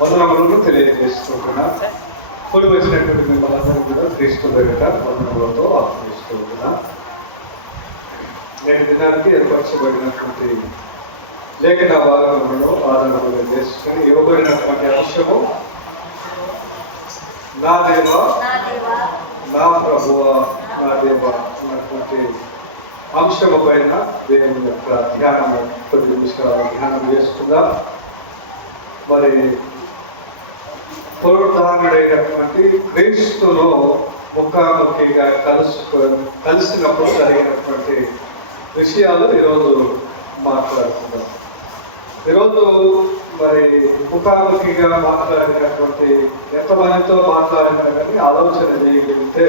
వందనములను తెలియజేస్తున్నా. కూడి వచ్చినటువంటి మిమ్మల్ని కూడా క్రీస్తు దగ్గర వందనములతో ఆహ్వానిస్తున్నా. నేటి దినానికి ఏర్పరచబడినటువంటి లేఖన భాగంలో ఆధారముగా చేసుకుని ఇవ్వబడినటువంటి అంశము నా దేవ నా ప్రభువ నా దేవ అన్నటువంటి అంశము పైన దేవుని యొక్క ధ్యానం కొద్ది నిమిషాలు ధ్యానం చేసుకుందాం. మరి పునరుద్ధారణుడైనటువంటి క్రీస్తులో ముఖాముఖిగా కలిసినప్పుడు జరిగినటువంటి విషయాలు ఈరోజు మాట్లాడుతున్నాం. ఈరోజు మరి ముఖాముఖిగా మాట్లాడినటువంటి ఎంతమందితో మాట్లాడినా కానీ ఆలోచన చేయగలిగితే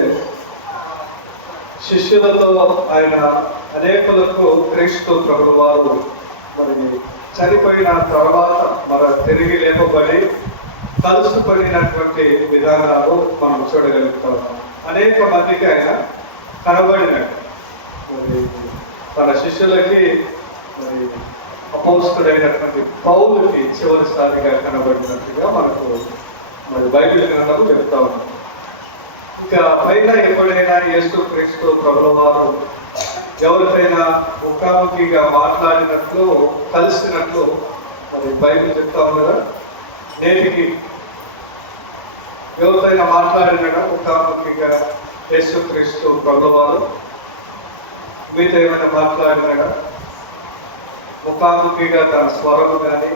శిష్యులతో ఆయన అనేకులకు క్రీస్తు ప్రభు వారు మరి చనిపోయిన తర్వాత తిరిగి లేపబడి కలుసుపడినటువంటి విధానాలు మనం చూడగలుగుతాం. అనేక మందికి ఆయన కనబడినట్టు మరి తన శిష్యులకి మరి అపోస్తుడైనటువంటి పౌలుకి చివరిసారిగా కనబడినట్టుగా మనకు మరి బైబిల్ గ్రంథము చెప్తా ఉన్నాం. ఇంకా పైన ఎప్పుడైనా యేసు క్రీస్తు ప్రభువు వారు ఎవరిపైనా ముఖాముఖిగా మాట్లాడినట్లు కలిసినట్లు మరి బైబిల్ చెప్తా ఉన్నదా? నేటికి ఎవరిపైనా మాట్లాడినా ముఖాముఖిగా యేసు క్రీస్తు ప్రభువు వారు మీతో ఏమైనా మాట్లాడినా ముఖాముఖిగా తన స్వరము కానీ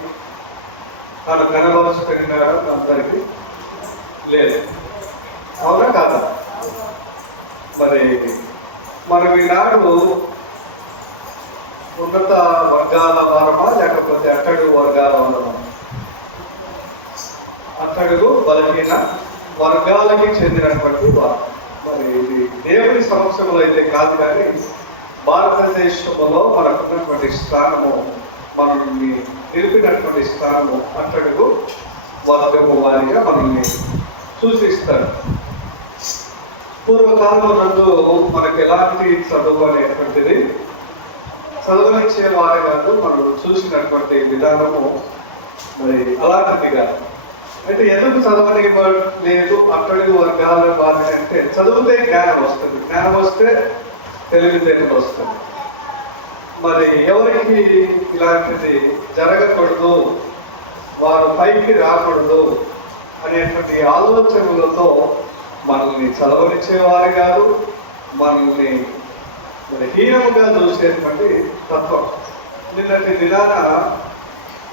తను కనబరుచుకున్నాడా? అందరికీ లేదు. అవునా కాదా? మరి మనం ఈనాడు ఉన్నత వర్గాల వారమా లేకపోతే అట్టడుగు వర్గాల వారమా? అట్టడుగు బలహీన వర్గాలకి చెందినటువంటి వారు. మరి ఇది దేవుని సమక్షంలో అయితే కాదు, కానీ భారతదేశంలో మనకున్నటువంటి స్థానము, మనల్ని నిలిపినటువంటి స్థానము అట్టడుగు వర్గము వారిగా మనల్ని సూచిస్తారు. పూర్వకాలంలో నందు మనకు ఎలాంటి చదువు అనేటువంటిది చదవనిచ్చే వారి కాదు. మనం చూసినటువంటి విధానము మరి అలాంటిది కాదు. అయితే ఎందుకు చదవనివ్వలేదు అట్టడుగు వర్గాల వారిని అంటే, చదివితే జ్ఞానం వస్తుంది, జ్ఞానం వస్తే తెలివితేటలు వస్తుంది. మరి ఎవరికి ఇలాంటిది జరగకూడదు, వారు పైకి రాకూడదు అనేటువంటి ఆలోచనలతో మనల్ని చదవనిచ్చేవారు కాదు, మనల్ని మరి హీనముగా చూసేటువంటి తత్వం. నిన్నటి దినాన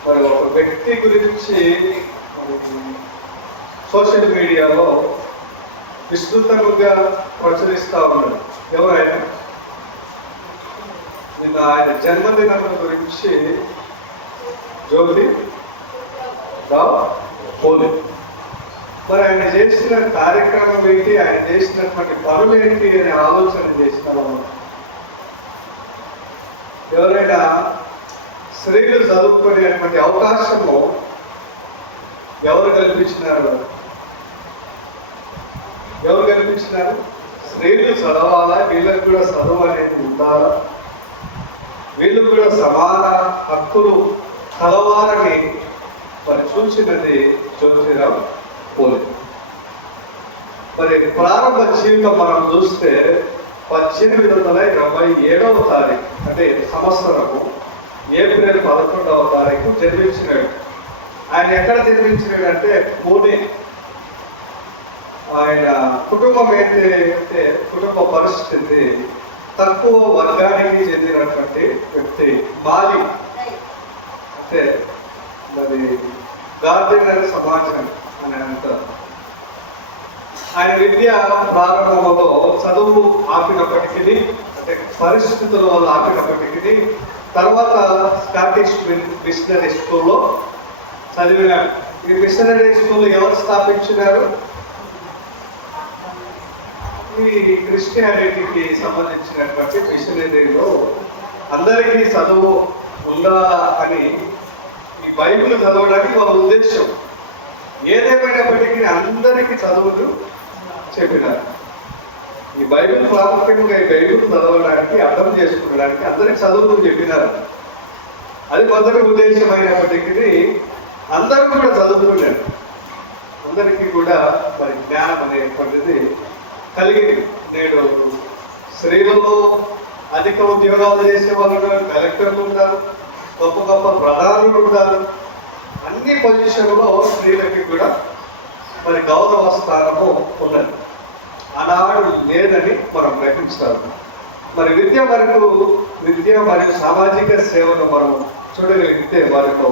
మరి ఒక వ్యక్తి గురించి సోషల్ మీడియాలో విస్తృతంగా ప్రచురిస్తూ ఉన్నాడు. ఎవరైనా నిన్న ఆయన జన్మదినం గురించి జ్యోతి పోలి మరి ఆయన చేసిన కార్యక్రమం ఏంటి, ఆయన చేసినటువంటి పనులు ఏంటి అనే ఆలోచన చేసిన ఎవరైనా స్త్రీలు చదువుకునేటువంటి అవకాశము ఎవరు కల్పించినారు? ఎవరు కల్పించినారు? స్త్రీలు చదవాలా, వీళ్ళకి కూడా చదువు అనేది ఉండాలా, వీళ్ళు కూడా సమాన హక్కులు కలవాలని మరి సూచినది జ్యోతిరావు పోలి. మరి ప్రారంభ జీవితం మనం చూస్తే 1827వ తారీఖు అంటే సంవత్సరము ఏప్రిల్ 11వ తారీఖు జన్మించినాడు. ఆయన ఎక్కడ జన్మించినాడు అంటే పూణే. ఆయన కుటుంబం ఏంటంటే కుటుంబ పరిస్థితి తక్కువ వర్గానికి చెందినటువంటి వ్యక్తి. మాలి అంటే మరి గార్డెనర్ సమాజం అని అంటారు. ఆయన విద్య ప్రారంభంలో చదువు ఆపినప్పటికీ, అంటే పరిస్థితుల వల్ల ఆపినప్పటికీ, తర్వాత స్కాటిష్ మిషనరీ స్కూల్లో చదివినారు. ఈ మిషనరీ స్కూల్ ఎవరు స్థాపించినారు? ఈ క్రిస్టియానిటీకి సంబంధించినటువంటి మిషనరీలో అందరికీ చదువు ఉండాలా అని ఈ బైబిల్ చదవడానికి వాళ్ళ ఉద్దేశం. ఏదేమైనప్పటికీ అందరికీ చదువులు చెప్పినారు. ఈ బైబిల్ ప్రాముఖ్యంగా ఈ బైబిల్ చదవడానికి, అర్థం చేసుకోవడానికి అందరికి చదువులు చెప్పినారు. అది మొదటి ఉద్దేశమైనప్పటికీ అందరూ కూడా చదువుతున్నారు, అందరికీ కూడా మరి జ్ఞానం అనేటువంటిది కలిగింది. నేడు స్త్రీలలో అధిక ఉద్యోగాలు చేసే వాళ్ళు ఉన్నారు, కలెక్టర్లు ఉంటారు, గొప్ప గొప్ప ప్రధానులు ఉంటారు. అన్ని పొజిషన్లో స్త్రీలకి కూడా మరి గౌరవ స్థానము ఉన్నది. ఆనాడు లేదని మనం గ్రహించాలి. మరి విద్య మరియు సామాజిక సేవను మనం చూడగలిగితే వారితో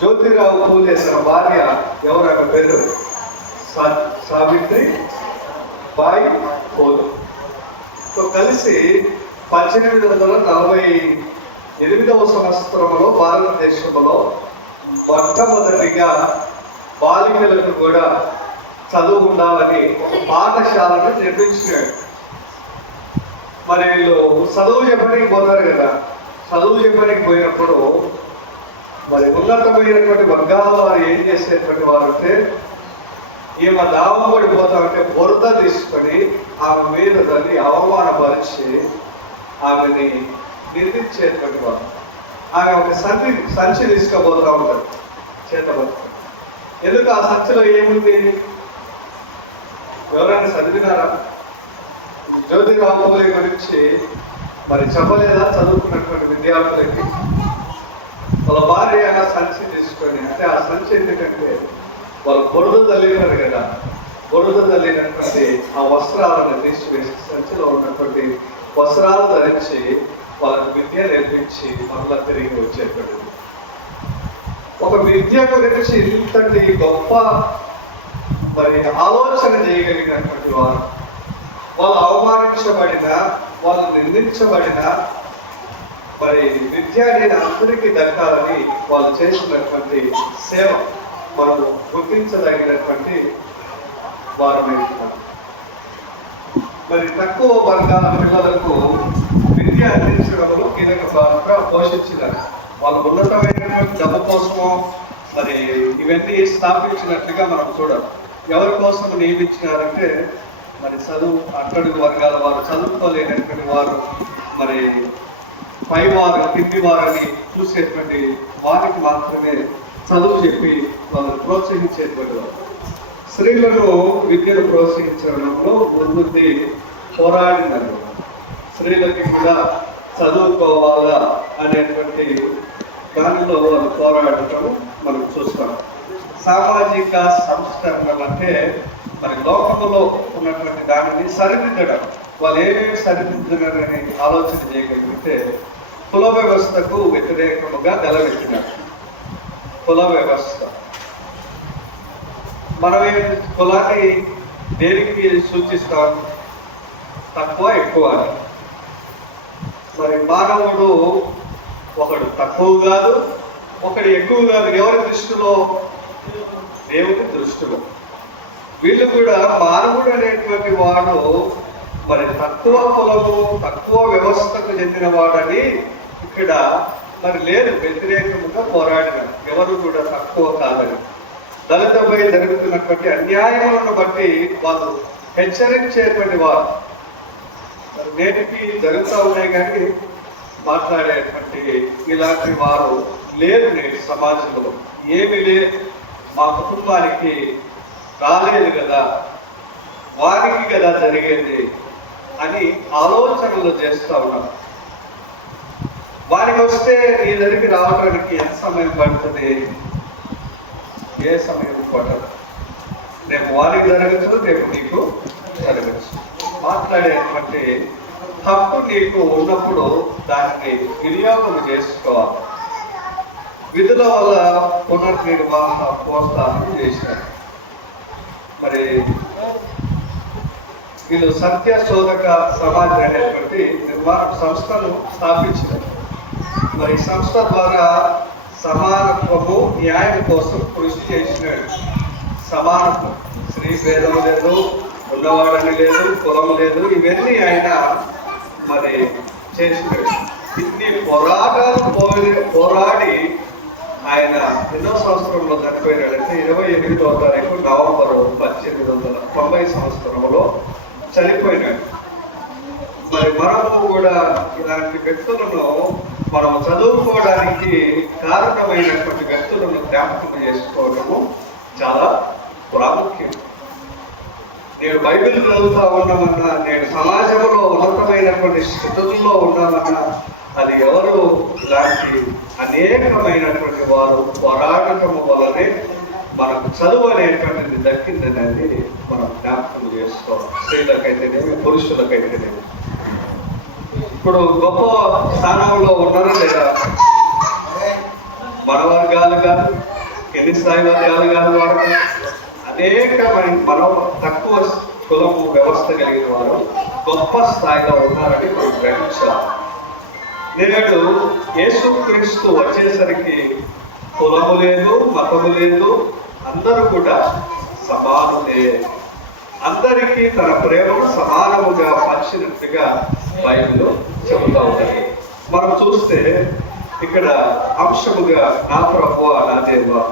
జ్యోతిరావు పూలే తన భార్య ఎవరైనా పేరు సావిత్రి బాయి పూలేతో కలిసి 1848వ సంవత్సరంలో భారతదేశంలో మొట్టమొదటిగా బాలికలకు కూడా చదువు ఉండాలని ఒక పాఠశాలను నిర్మించినాడు. మరి వీళ్ళు చదువు చెప్పడానికి పోతారు కదా, చదువు చెప్పడానికి పోయినప్పుడు మరి ఉన్నతమైనటువంటి వర్గాల వారు ఏం చేసేటువంటి వారు అంటే ఈమె దావం పడిపోతామంటే బురద తీసుకొని ఆమె మీద దాన్ని అవమానపరిచి ఆమెని నిందించేటువంటి వారు. ఆమె ఒక సంచి తీసుకుపోతూ ఉంటారు చేతబడుతుంది. ఎందుకు ఆ సంచిలో ఏముంది ఎవరైనా చదివినారా? జ్యోతిరావు పూలే గురించి మరి చెప్పలేదా చదువుకున్నటువంటి విద్యార్థులకి? వాళ్ళ భార్య సంచి తీసుకొని, అంటే ఆ సంచి ఎందుకంటే వాళ్ళు బొరుడు తల్లినారు కదా, బొరుడు తల్లినటువంటి ఆ వస్త్రాలను తీసివేసి సంచిలో ఉన్నటువంటి వస్త్రాలు ధరించి వాళ్ళకి విద్య నేర్పించి మరలా తిరిగి వచ్చేటువంటి ఒక విద్య గురించి ఇంతటి గొప్ప మరి ఆలోచన చేయగలిగినటువంటి వారు. వాళ్ళు అవమానించబడిన, వాళ్ళు నిందించబడిన మరి విద్య అనేది అందరికీ దక్కాలని వాళ్ళు చేసినటువంటి సేవ మనము గుర్తించదగినటువంటి వారు. మరి తక్కువ వర్గాల పిల్లలకు విద్య అందించడంలో కీలక పాత్ర పోషించినారు. వాళ్ళు ఉన్నతమైనటువంటి డబ్బు కోసమో మరి ఇవన్నీ స్థాపించినట్లుగా మనం చూడాలి. ఎవరి కోసం నియమించినారంటే మరి చదువు అట్టడుగు వర్గాల వారు, చదువుకోలేనటువంటి వారు, మరి పైవారు కింది వారిని చూసేటువంటి వారికి మాత్రమే చదువు చెప్పి వాళ్ళని ప్రోత్సహించేటువంటి వారు. స్త్రీలను విద్యను ప్రోత్సహించడంలో ముందుండి పోరాడినారు. స్త్రీలకి కూడా చదువుకోవాలా అనేటువంటి దానిలో వాళ్ళు పోరాడటం మనం చూస్తాం. సామాజిక సంస్కరణలు అంటే మరి లోకంలో ఉన్నటువంటి దానిని సరిదిద్దడం. వాళ్ళు ఏమేమి సరిదిద్దరని ఆలోచన చేయగలిగితే కుల వ్యవస్థకు వ్యతిరేకముగా నిలబెట్టినారు. కుల వ్యవస్థ మనమే కులాన్ని దేనికి సూచిస్తాం? తక్కువ ఎక్కువ. మరి మానవుడు ఒకడు తక్కువ కాదు, ఒకడు ఎక్కువ కాదు. ఎవరి దృష్టిలో? దేవుని దృష్టిలో. వీళ్ళు కూడా మానవుడు అనేటువంటి వాడు మరి తక్కువ కులము, తక్కువ వ్యవస్థకు చెందిన వాడని ఇక్కడ మరి లేదు, వ్యతిరేకముగా పోరాడినారు. ఎవరు కూడా తక్కువ కాదని. దళితపై జరుగుతున్నటువంటి అన్యాయములను బట్టి వాళ్ళు హెచ్చరించేటువంటి వారు. నేటికి జరుగుతూ ఉన్నాయి కానీ మాట్లాడేటువంటి ఇలాంటి వారు లేరు నేటి సమాజంలో. ఏమి లేదు, మా కుటుంబానికి రాలేదు కదా, వారికి కదా జరిగేది అని ఆలోచనలు చేస్తూ ఉన్నారు. వారికి వస్తే నీ దగ్గరికి రావడానికి ఎంత సమయం పడుతుంది? ఏ సమయం పడదు. రేపు వారికి జరగచ్చు, రేపు నీకు జరగచ్చు. మాట్లాడేటువంటి హక్కు నీకు ఉన్నప్పుడు దాన్ని వినియోగం చేసుకోవాలి. విధుల వల్ల పునర్నిర్వహణ ప్రోత్సాహం చేశారు. మరి వీళ్ళు సత్య శోధక సమాజ్ అనేటువంటి నిర్మాణ సంస్థను స్థాపించారు. మరి సంస్థ ద్వారా సమానత్వము, న్యాయం కోసం కృషి చేసినాడు. సమానత్వం, స్త్రీ భేదం లేదు, ఉన్నవాడని లేదు, కులం లేదు, ఇవన్నీ ఆయన మరి చేసినాడు. ఇన్ని పోరాటాలు పోరాడి ఆయన ఎన్నో సంవత్సరంలో చనిపోయినాడంటే 28వ తారీఖు నవంబర్ 1890 సంవత్సరంలో చనిపోయినాడు. మరి మనము కూడా ఇలాంటి వ్యక్తులను మనం చదువుకోవడానికి కారణమైనటువంటి వ్యక్తులను జ్ఞాపకం చేసుకోవడము చాలా ప్రాముఖ్యం. నేను బైబిల్ చదువుతా ఉన్నామన్నా, నేను సమాజంలో ఉన్నతమైనటువంటి స్థితుల్లో ఉన్నామన్నా, అది ఎవరు ఇలాంటి అనేకమైనటువంటి వారు పోరాటము వలనే మనకు చదువు అనేటువంటిది దక్కిందనేది మనం జ్ఞాపకం చేసుకోవాలి. స్త్రీలకైతేనేమి, పురుషులకైతేనేమి. ఇప్పుడు గొప్ప స్థానంలో ఉన్నారా లేదా? మన వర్గాలు కాదు, ఎన్ని స్థాయి వర్గాలు కాదు, వారు అనేకమైన మనం తక్కువ కులము వ్యవస్థ కలిగిన వారు గొప్ప స్థాయిలో ఉన్నారని మనం గ్రహించాలి. నేడు యేసుక్రీస్తు వచ్చేసరికి కులము లేదు, మతము లేదు, అందరూ కూడా సమానులే. అందరికీ తన ప్రేమను సమానముగా పంచినట్టుగా బైబిల్ చెబుతా ఉంటుంది. మనం చూస్తే ఇక్కడ అంశముగా నా ప్రభువా నా దేవా,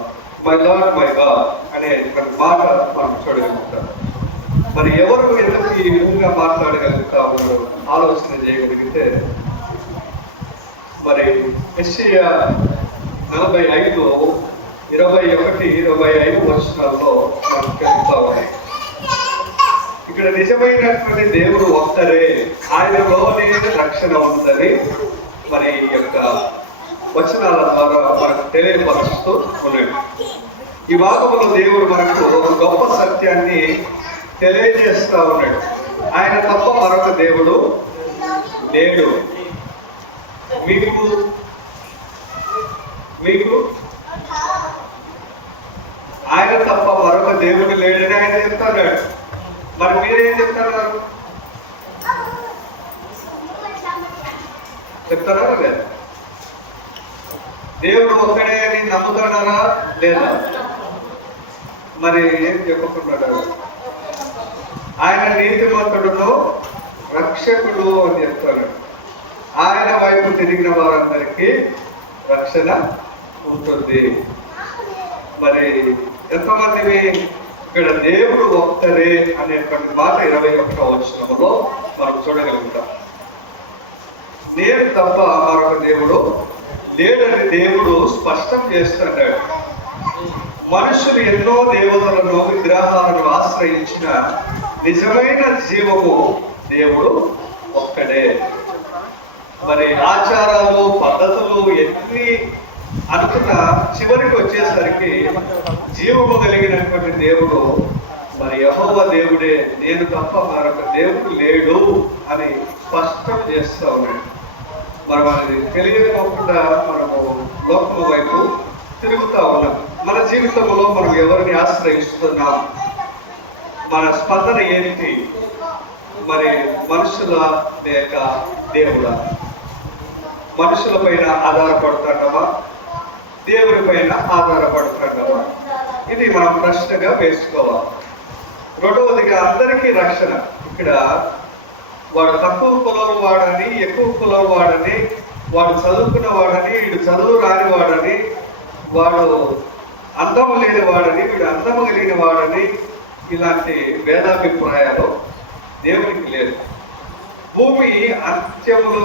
మై లార్డ్ మై గాడ్ అనే మాట మనం చూడగలుగుతాం. మరి ఎవరు ఎందుకు ఈ విధంగా మాట్లాడగలుగుతా ఉన్నారో ఆలోచన చేయగలిగితే, మరి యెషయా 45, 21, 25 వచనాల్లో మనం చెప్తా ఉన్నాం. ఇక్కడ నిజమైనటువంటి దేవుడు ఒక్కరే, ఆయనలోనే రక్షణ ఉందని మరి యొక్క వచనాల ద్వారా మనకు తెలియపరుస్తూ ఉన్నాడు. ఈ భాగంలో దేవుడు మనకు ఒక గొప్ప సత్యాన్ని తెలియజేస్తా ఉన్నాడు. ఆయన తప్ప మరొక దేవుడు లేడు. మీకు ఆయన తప్ప మరొక దేవుడు లేడని ఆయన చెప్తున్నాడు. మరి మీరేం చెప్తున్నారు? చెప్తున్నారా లేదా? దేవుడు ఒక్కడే అని నమ్ముతున్నారా లేదా? మరి ఏం చెప్పకున్నాడు? ఆయన నీతిమంతుడును రక్షకుడు అని చెప్తాడు. ఆయన వైపు తిరిగిన వారందరికీ రక్షణ ఉంటుంది. మరి ఎంతమందిని ఇక్కడ దేవుడు ఒక్కరే అనేటువంటి మాట 21వ వచనంలో మనం చూడగలుగుతాం. నేను తప్ప మరొక దేవుడు లేడని దేవుడు స్పష్టం చేస్తున్నాడు. మనుషులు ఎన్నో దేవతలను, విగ్రహాలను ఆశ్రయించిన నిజమైన జీవము దేవుడు ఒక్కడే. మరి ఆచారాలు, పద్ధతులు ఎన్ని అనుకున్న చివరికి వచ్చేసరికి జీవము కలిగినటువంటి దేవుడు మరి యెహోవా దేవుడే, నేను తప్ప మరొక దేవుడు లేడు అని స్పష్టం చేస్తా ఉన్నాడు. మనం అది తెలియకపోకుండా మనము లోకము వైపు తిరుగుతా ఉన్నాం. మన జీవితంలో మనం ఎవరిని ఆశ్రయిస్తున్నాం? మన స్పందన ఏంటి? మరి మనుషుల లేక దేవుడా? మనుషుల పైన ఆధారపడుతున్నామా, దేవుడి పైన ఆధారపడుతున్నామా? ఇది మనం ప్రశ్నగా వేసుకోవాలి. రెండవదిగా అందరికీ రక్షణ. ఇక్కడ వాడు తక్కువ కులం వాడని, ఎక్కువ కులం వాడని, వాడు చదువుకున్న వాడని, వీడు చదువు రాని వాడని, వాడు అందము లేని వాడని, వీడు అందము కలిగిన వాడని, ఇలాంటి భేదాభిప్రాయాలు దేవునికి లేదు. భూమి అంత్యములో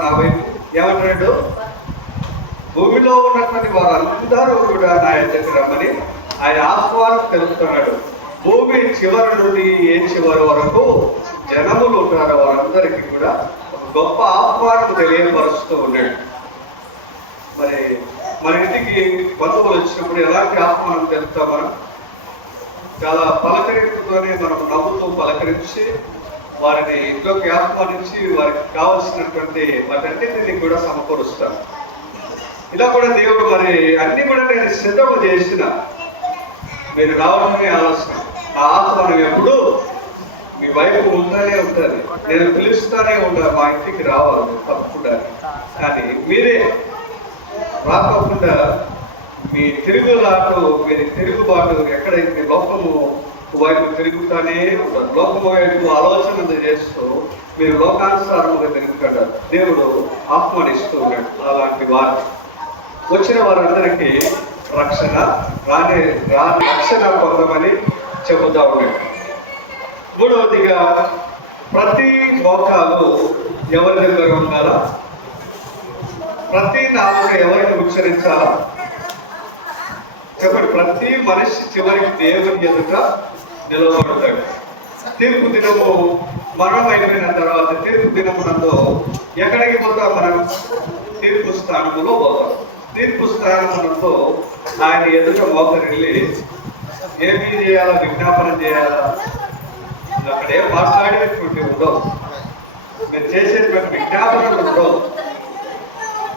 నా వైపు ఏమన్నాడు? భూమిలో ఉన్నటువంటి వారందరూ కూడా నా దగ్గరికి రమ్మని ఆయన ఆహ్వానం తెలుపుతున్నాడు. భూమి చివరి నుండి ఏ చివరి వరకు జనములు ఉంటారో వారందరికీ కూడా ఒక గొప్ప ఆహ్వానం తెలియపరుస్తూ ఉన్నాడు. మరి మన ఇంటికి బంధువులు వచ్చినప్పుడు ఎలాంటి ఆహ్వానం తెలుపుతాం? మనం చాలా పలకరింపుతోనే మనం నవ్వుతూ పలకరించి వారిని ఇంట్లోకి ఆహ్వానించి వారికి కావాల్సినటువంటి వాటన్నిటిని కూడా సమకూరుస్తాం. ఇలా కూడా దేవుడు మరి అన్ని కూడా నేను సిద్ధము చేసిన, మీరు రావడమే ఆలోచన. ఆ ఆహ్వానం ఎప్పుడు మీ వైపు ఉంటూనే ఉంటుంది. నేను పిలుస్తూనే ఉంటాను, మా ఇంటికి రావాలి తప్పకుండా. కానీ మీరే రాకుండా మీ తిరుగుబాటు ఎక్కడైతే లోకము వైపు తిరుగుతానే ఉంటారు. లోకము వైపు ఆలోచన చేస్తూ మీరు లోకానుసారముగా తిరుగుతాడు. దేవుడు ఆహ్వానిస్తూ ఉన్నాడు అలాంటి వారు. వచ్చిన వారందరికీ రక్షణ రక్షణ పొందమని చెబుతా ఉన్నాడు. మూడవదిగా ప్రతి మోకాలు ఎవరి దగ్గర ఉండాలా? ప్రతి నాలుక ఎవరిని ఉచ్చరించాలా చెప్పండి. ప్రతి మనిషి చివరికి దేవుని ఎదుట నిలబడతాడు. తీర్పు దినము మరణం అయిపోయిన తర్వాత తీర్పు దినమునందు ఎక్కడికి పోతాం? మనం తీర్పు స్థానములో పోతాం. తీర్పు స్థానమునందు ఆయన ఎదుట మోకరిల్లి ఏమీ చేయాలా? విజ్ఞాపన చేయాలా? అక్కడ ఏం మాట్లాడేటువంటి ఉండవు. మీరు చేసేటువంటి విజ్ఞాపనలు ఉండవు.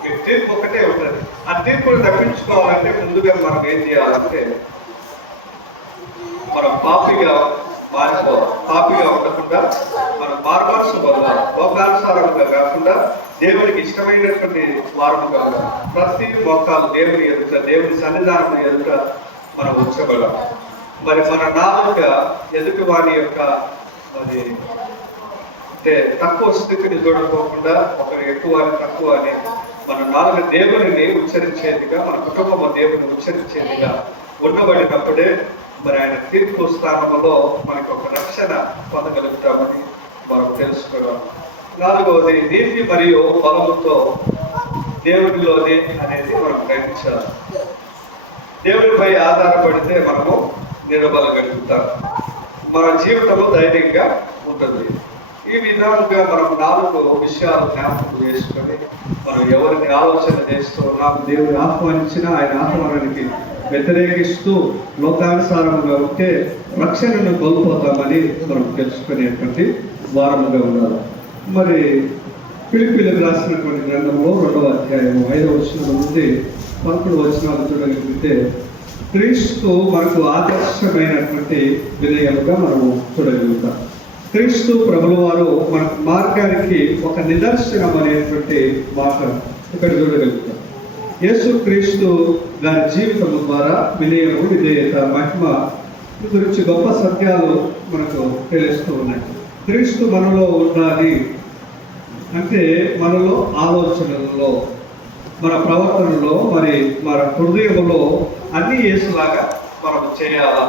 మీకు తీర్పు ఒకటే ఉంటుంది. ఆ తీర్పును తప్పించుకోవాలంటే ముందుగా మనం ఏం చేయాలంటే మనం పాపిగా మారిపోవాలి. పాపిగా ఉండకుండా మనం మార్మనసు పొందాలి. లోకానుసారంగా కాకుండా దేవునికి ఇష్టమైనటువంటి వారముగా ఉండాలి. ప్రతి మోకాలు దేవుని ఎదుట, దేవుని సన్నిధానం ఎదుట మనం ఉంచబడాలి. మరి మన నాలుక ఎదుటి వారి యొక్క మరి అంటే తక్కువ స్థితిని చూడకోకుండా ఒకరు ఎక్కువ అని తక్కువ అని మన నాలుక దేవుని ఉచ్చరించేదిగా, మన కుటుంబం దేవుని ఉచ్చరించేదిగా ఉండబడినప్పుడే మరి ఆయన తీర్పు స్థానంలో మనకు ఒక రక్షణ పొందగలుగుతామని మనం తెలుసుకోవడం. నాలుగవది నీతి మరియు బలముతో దేవుడిలోనే అనేది మనం గ్రహించాలి. దేవుడిపై ఆధారపడితే మనము నిలబడగలుగుతాం. మన జీవితంలో ధైర్యంగా ఉంటుంది. ఈ విధానంగా మనం 4 విషయాలు జ్ఞాపకం చేసుకొని మనం ఎవరిని ఆలోచన చేస్తూ నాకు దేవుని ఆహ్వానించిన ఆయన ఆహ్వానానికి వ్యతిరేకిస్తూ లోకానుసారముగా ఉంటే రక్షణను కోల్పోతామని మనం తెలుసుకునేటువంటి వారముగా ఉండాలి. మరి ఫిలిప్పీలకు రాసినటువంటి గ్రంథంలో 2వ అధ్యాయము 5వ వచనం నుండి 11వ వచనాలు చూడగలిగితే క్రీస్తు మనకు ఆదర్శమైనటువంటి వినయముగా మనము చూడగలుగుతాం. క్రీస్తు ప్రభుల వారు మన మార్గానికి ఒక నిదర్శనం అనేటువంటి మాట ఇక్కడ చూడగలుగుతాం. యేసు క్రీస్తు గారి జీవితం ద్వారా వినయము, విధేయత, మహిమ గురించి గొప్ప సత్యాలు మనకు తెలుస్తూ ఉన్నాయి. క్రీస్తు మనలో ఉండాలి అంటే మనలో ఆలోచనలలో, మన ప్రవర్తనలో, మరి మన హృదయంలో అన్ని యేసులాగా మనం చేయాలా?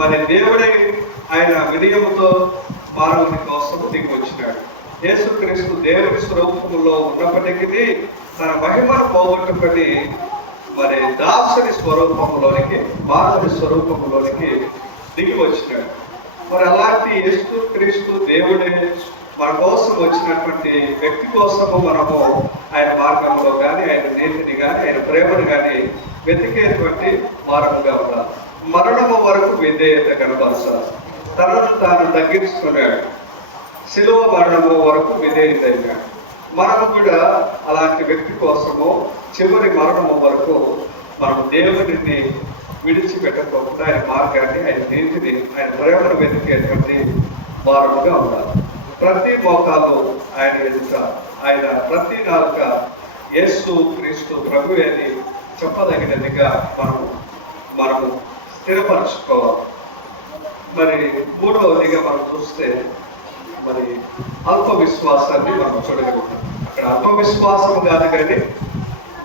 మరి దేవుడే ఆయన వినయముతో మానవుని కోసం దిగి వచ్చినాడు. యేసుక్రీస్తు దేవుని స్వరూపంలో ఉన్నప్పటికీ తన మహిమను పోగొట్టుకొని మరి దాసుని స్వరూపంలోనికి, మానవుని స్వరూపంలోనికి దిగి వచ్చినాడు. మరి అలాంటి యేసుక్రీస్తు దేవుడే మన కోసం వచ్చినటువంటి వ్యక్తి కోసము మనము ఆయన మార్గంలో కానీ, ఆయన నీతిని కానీ, ఆయన ప్రేమను కానీ వెతికేటువంటి వారముగా ఉండాలి. మరణము వరకు విధేయత కనబరచాలి. తనను తాను తగ్గించుకున్నాడు. శిలువ మరణము వరకు విధేయత అయినాడు. మనము కూడా అలాంటి వ్యక్తి కోసము చివరి మరణము వరకు మనం దేవుడిని విడిచిపెట్టకుండా ఆయన మార్గాన్ని, ఆయన నీతిని, ఆయన ప్రేమను వెతికేటువంటి వారముగా ఉండాలి. ప్రతి మోకాలు ఆయన ఎదుట, ఆయన ప్రతి నాలుక యేసు క్రీస్తు ప్రభు అని చెప్పదగినదిగా మనము స్థిరపరచుకోవాలి. మరి 3వదిగా మనం చూస్తే మరి అల్ప విశ్వాసాన్ని మనం చూడగలుగుతాం. అక్కడ అల్ప విశ్వాసం కాదు కానీ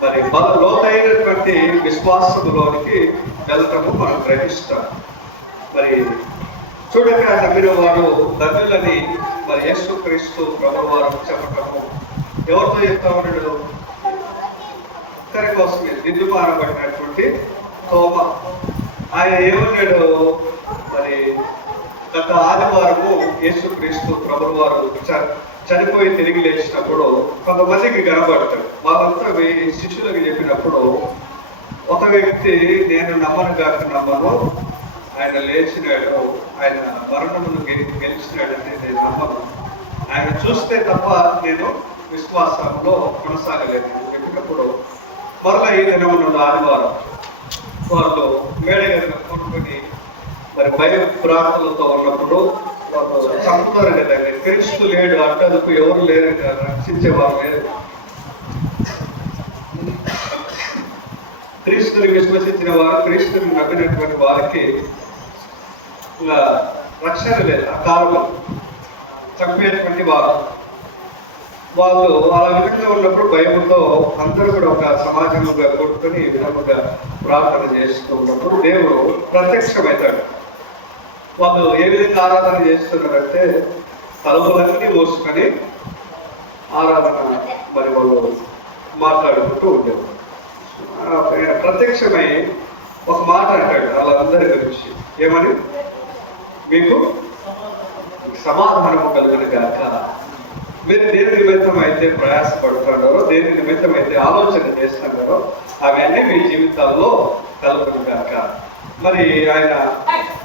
మరి లోతైనటువంటి విశ్వాసంలోనికి వెళ్ళటము మనం గ్రహిస్తాం. మరి చూడగా నమ్మిన వారు ధన్యులని మరి యేసు క్రీస్తు ప్రభు వారు చెప్పటము ఎవరితో చెప్తా ఉన్నాడు? ఇతని కోసమే దిద్దుమారబడినటువంటి తోమ. ఆయన ఏమన్నాడు? మరి గత ఆదివారము యేసుక్రీస్తు ప్రభు వారు చనిపోయి తిరిగి లేచినప్పుడు కొంతమందికి కనబడతాడు. వాళ్ళంతా శిష్యులకు చెప్పినప్పుడు ఒక వ్యక్తి నేను నమ్మను కాక నమ్మను, ఆయన లేచినాడు, ఆయన మరణమును గెలిచినాడని నేను నమ్మను, ఆయన చూస్తే తప్ప నేను విశ్వాసంలో కొనసాగలేదు చెప్పినప్పుడు మరలా ఈ దినమున ఆదివారం వాళ్ళు మేడగదిన కొనుక్కొని మరి భయం ప్రార్థనలతో ఉన్నప్పుడు వాళ్ళు చంపుతారు కదండి. క్రీస్తు లేడు, అడ్డదుకు ఎవరు లేరు, రక్షించేవారు లేరు. క్రీస్తుని విశ్వసించిన వారు, క్రీస్తుని నమ్మినటువంటి వారికి ఇలా రక్షణ లేదు. ఆ కాలంలో చంపేటువంటి వాళ్ళు అలా విధంగా ఉన్నప్పుడు భయంతో అందరూ కూడా ఒక సమాజంగా కొట్టుకొని ఈ విధంగా ప్రార్థన చేస్తూ ఉన్నప్పుడు దేవుడు ప్రత్యక్షమవుతాడు. వాళ్ళు ఏ విధంగా ఆరాధన చేస్తున్నారంటే తలుపులన్నీ మోసుకొని ఆరాధన మరి వాళ్ళు మాట్లాడుకుంటూ ఉండేవాడు. ఆయన ప్రత్యక్షమై ఒక మాట అంటాడు వాళ్ళందరి గురించి. ఏమని? మీకు సమాధానము కలుగును గాక. మీరు దేని నిమిత్తం అయితే ప్రయాసపడుతున్నారో, దేని నిమిత్తం అయితే ఆలోచన చేస్తున్నారో అవన్నీ మీ జీవితాల్లో కలుగును గాక. మరి ఆయన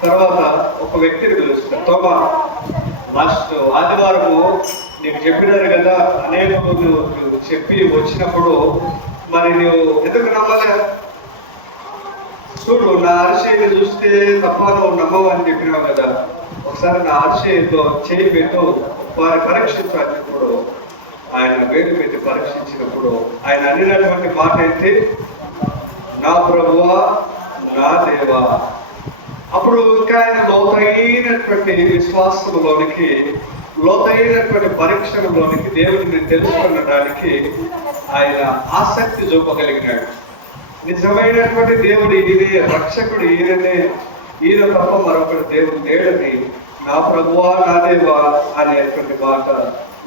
తర్వాత ఒక వ్యక్తిని పిలుస్తారు, తోమా. లాస్ట్ ఆదివారము నీకు చెప్పినారు కదా, అనేక నువ్వు చెప్పి వచ్చినప్పుడు మరి నువ్వు ఎందుకు నమ్మలే? చూడు, నా అరిచేయిని చూస్తే తప్ప నువ్వు నమ్మవు అని చెప్పినావు కదా, ఒకసారి నా అరిచేయితో చేయి పెట్టు, వారి పరీక్షించినప్పుడు ఆయన వేలు పెట్టి పరీక్షించినప్పుడు ఆయన అనినటువంటి మాట అయితే, నా ప్రభువా, నా దేవా. అప్పుడు ఇంకా ఆయన లోతైనటువంటి విశ్వాసంలోనికి, లోతైనటువంటి పరీక్షలోనికి దేవుడిని తెలుసుకునడానికి ఆయన ఆసక్తి చూపగలిగినాడు. నిజమైనటువంటి దేవుడు ఈయనే, రక్షకుడు ఈయననే, ఈయన తప్ప మరొకటి దేవుడు లేడని, నా ప్రభువా, నా దేవా అనేటువంటి మాట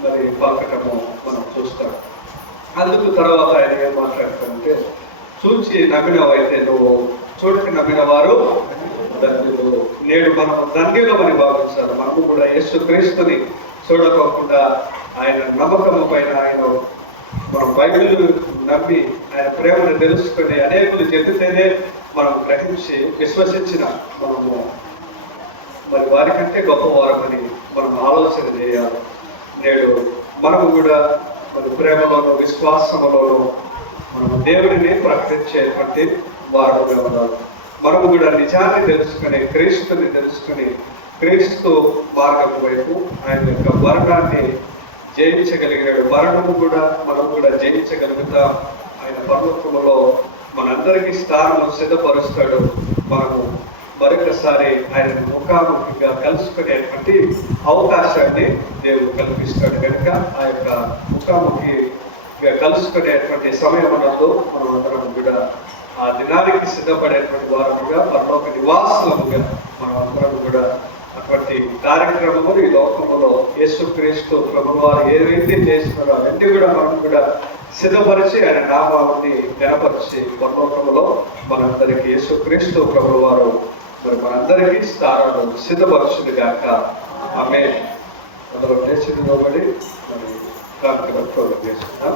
మరి పలకటము మనం చూస్తాం. అందుకు తర్వాత ఆయన ఏం మాట్లాడతాడంటే, చూచి నమ్మినవైతే నువ్వు, చూడకి నమ్మిన వారు ధన్యులు. నేడు మనం ధన్యులమని భావించాలి. మనము కూడా యేసుక్రీస్తుని చూడకోకుండా ఆయన నమ్మకము పైన ఆయన మనం బైబిల్ నమ్మి ఆయన ప్రేమను తెలుసుకుని అనేకులు చెబితేనే మనం గ్రహించి విశ్వసించిన మనము మరి వారికంటే గొప్పవారమని మనం ఆలోచన చేయాలి. నేడు మనము కూడా మరి ప్రేమలోను విశ్వాసములోను మనము దేవుడిని ప్రకటించేటువంటి వారుగా ఉండాలి. మనము కూడా నిజాన్ని తెలుసుకుని, క్రీస్తుని తెలుసుకుని, క్రీస్తు మార్గము వైపు ఆయన యొక్క మరణాన్ని జయించగలిగాడు. మరణము కూడా మనం కూడా జయించగలుగుతాం. ఆయన పర్వతములో మనందరికీ స్థానం సిద్ధపరుస్తాడు. మనము మరొకసారి ఆయన ముఖాముఖిగా కలుసుకునేటువంటి అవకాశాన్ని దేవుడు కల్పిస్తాడు. కనుక ఆ యొక్క ముఖాముఖిగా కలుసుకునేటువంటి సమయం నందు మనం అందరం కూడా ఆ దినానికి సిద్ధపడేటువంటి వారముగా, పరలోక నివాసులముగా మనం అందరం కూడా అటువంటి కార్యక్రమములు ఈ లోకంలో యేసుక్రీస్తు ప్రభువు వారు ఏదైతే చేస్తున్నారో అవన్నీ కూడా మనం కూడా సిద్ధపరిచి ఆయన నామాన్ని గణపరిచి పరలోకంలో మనందరికీ యేసుక్రీస్తు ప్రభువు వారు మరి మనందరికీ స్థానాలు సిద్ధపరచును గాక. ఆమేన్. అందులో లేచి నిలబడి మరి కార్యక్రమం చేసుకుంటాం.